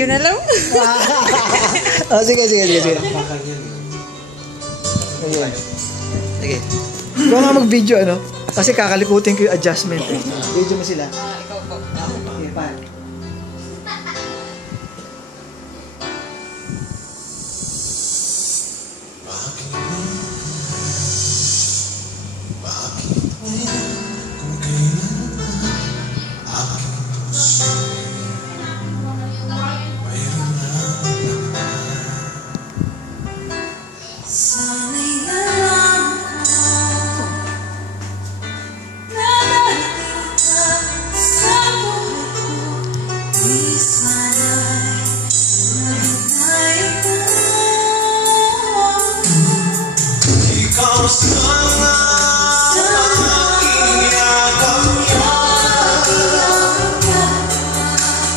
Video na lang. Oh, sige. Ayan. Sige. Ikaw nga mag-video, ano? Kasi kakalimutin ko yung adjustment. Video mo sila. Ikaw po. Okay, pa.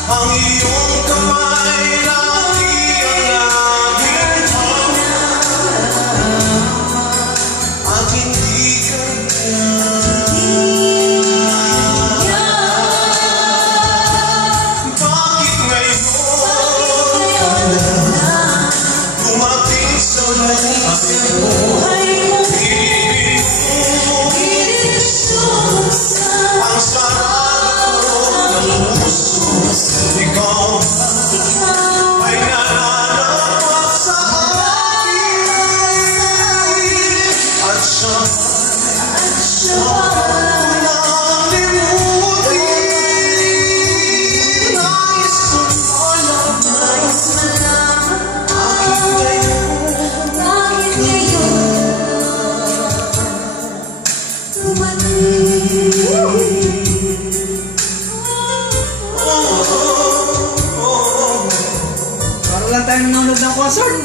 Ang iyong kamay lagi ang aking at hindi kanya. Bakit ngayon dumating sa buhay mo? Ang sarado ng puso, ikaw ay nananapat sa akin. At siya walang limutin. Nais kong malaman bakit ngayon dumating. Parang lang tayo nanonood ng concert.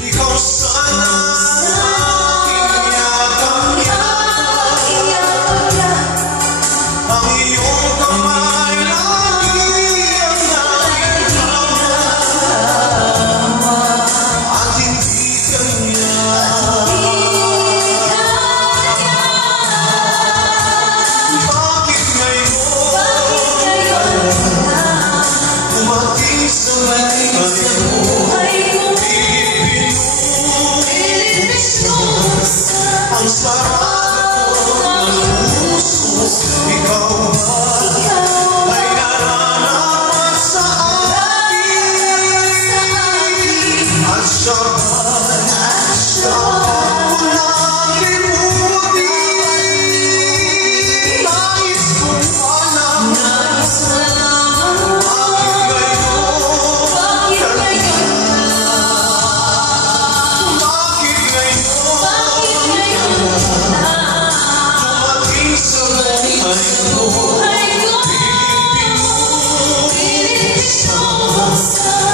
Ikaw sana aking yakap-yakap. Ang iyong kamay lagi ang aking kama at hindi kanya. Bakit ngayon dumating sa buhay mo? Ang sarado ng puso, ikaw ay nananapat sa akin. At siya dapat walang limutin. Nais kong malaman bakit ngayon dumating sa buhay mo?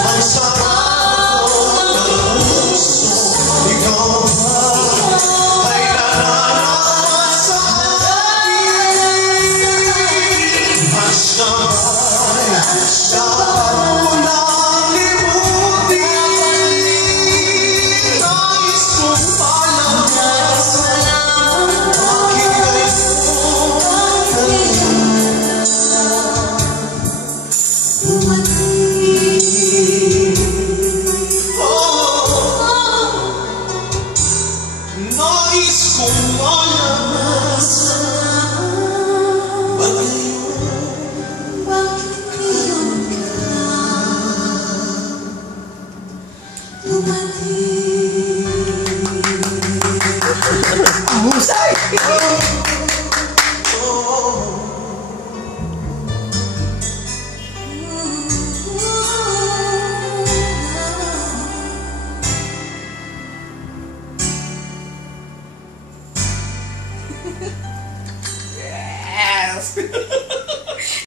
Ang sarado ng puso, ikaw ay nananapat sa akin. At siya dapat walang limutin. Nais kong malaman bakit nais kong malaman bakit Musay! Yes!